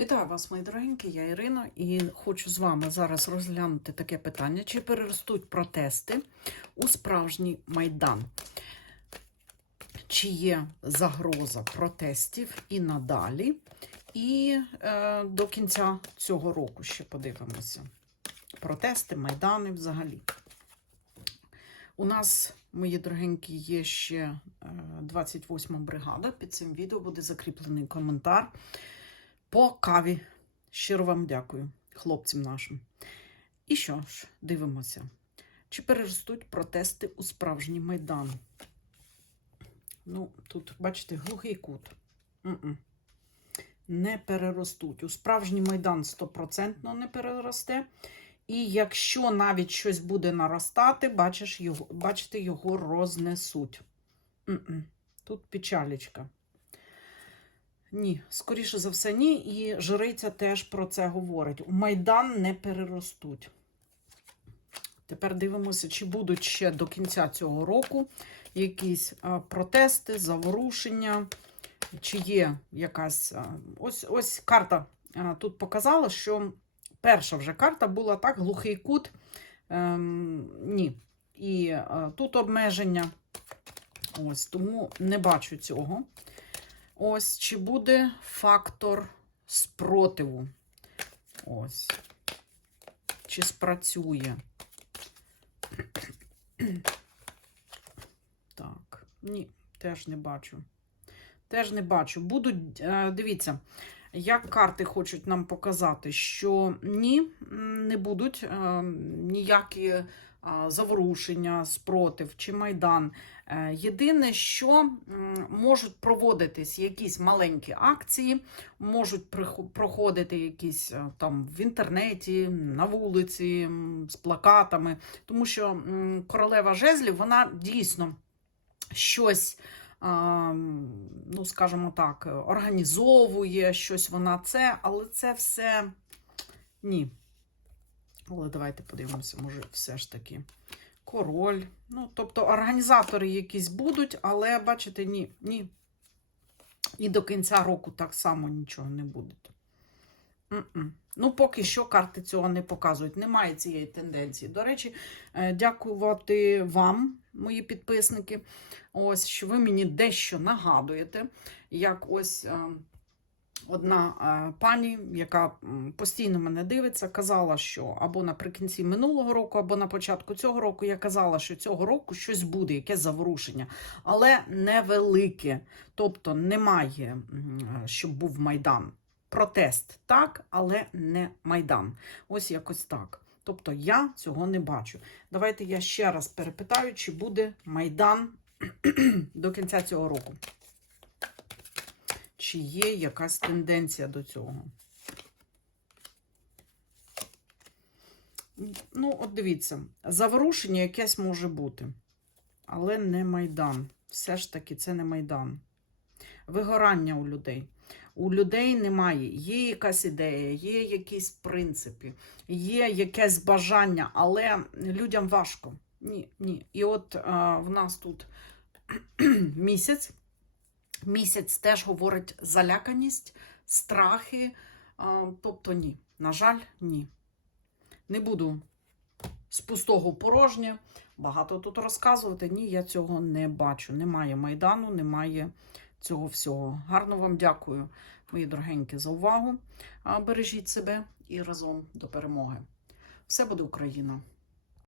Вітаю вас, мої дорогенькі, я Ірина, і хочу з вами зараз розглянути таке питання: чи переростуть протести у справжній майдан? Чи є загроза протестів і надалі? І е, до кінця цього року ще подивимося. Протести, майдани взагалі. У нас, мої дорогенькі, є ще е, 28 бригада. Під цим відео буде закріплений коментар по каві. Щиро вам дякую, хлопцям нашим. І що ж, дивимося. Чи переростуть протести у справжній майдан? Ну, тут, бачите, глухий кут. М-м. Не переростуть. У справжній майдан стопроцентно не переросте. І якщо навіть щось буде наростати, бачиш, його, бачите, його рознесуть. М-м. Тут печалечка. Ні, скоріше за все, ні. І жриця теж про це говорить. У Майдан не переростуть. Тепер дивимося, чи будуть ще до кінця цього року якісь протести, заворушення, чи є якась. Ось ось карта тут показала, що перша вже карта була так, глухий кут. Ем, ні. І тут обмеження. Ось, тому не бачу цього. Ось, чи буде фактор спротиву? Ось. Чи спрацює? Так, ні, теж не бачу. Теж не бачу. Будуть, е, дивіться, як карти хочуть нам показати, що ні, не будуть е, ніякі заворушення, спротив чи майдан. Е, Єдине, що можуть проводитись якісь маленькі акції, можуть проходити якісь е, там в інтернеті, на вулиці з плакатами, тому що королева жезлів вона дійсно щось. Ну, скажімо так, організовує щось вона це, але це все ні. Але давайте подивимося, може, все ж таки король. Ну, тобто організатори якісь будуть, але бачите, ні, ні. І до кінця року так само нічого не буде. М-м. Ну, поки що карти цього не показують. Немає цієї тенденції. До речі, е, дякувати вам, мої підписники. Ось, що ви мені дещо нагадуєте, як ось. Одна е, пані, яка постійно мене дивиться, казала, що або наприкінці минулого року, або на початку цього року я казала, що цього року щось буде, якесь заворушення, але невелике. Тобто немає, щоб був майдан. Протест так, але не майдан. Ось якось так. Тобто я цього не бачу. Давайте я ще раз перепитаю, чи буде майдан до кінця цього року. Чи є якась тенденція до цього? Ну, от дивіться, заворушення якесь може бути, але не майдан. Все ж таки, це не майдан. Вигорання у людей. У людей немає. Є якась ідея, є якісь принципи, є якесь бажання, але людям важко. Ні, ні. І от а, в нас тут місяць. Місяць теж говорить заляканість, страхи. Тобто ні. На жаль, ні. Не буду з пустого порожнє. Багато тут розказувати. Ні, я цього не бачу. Немає майдану, немає цього всього. Гарно вам дякую, мої дорогенькі, за увагу. Бережіть себе і разом до перемоги. Все буде Україна!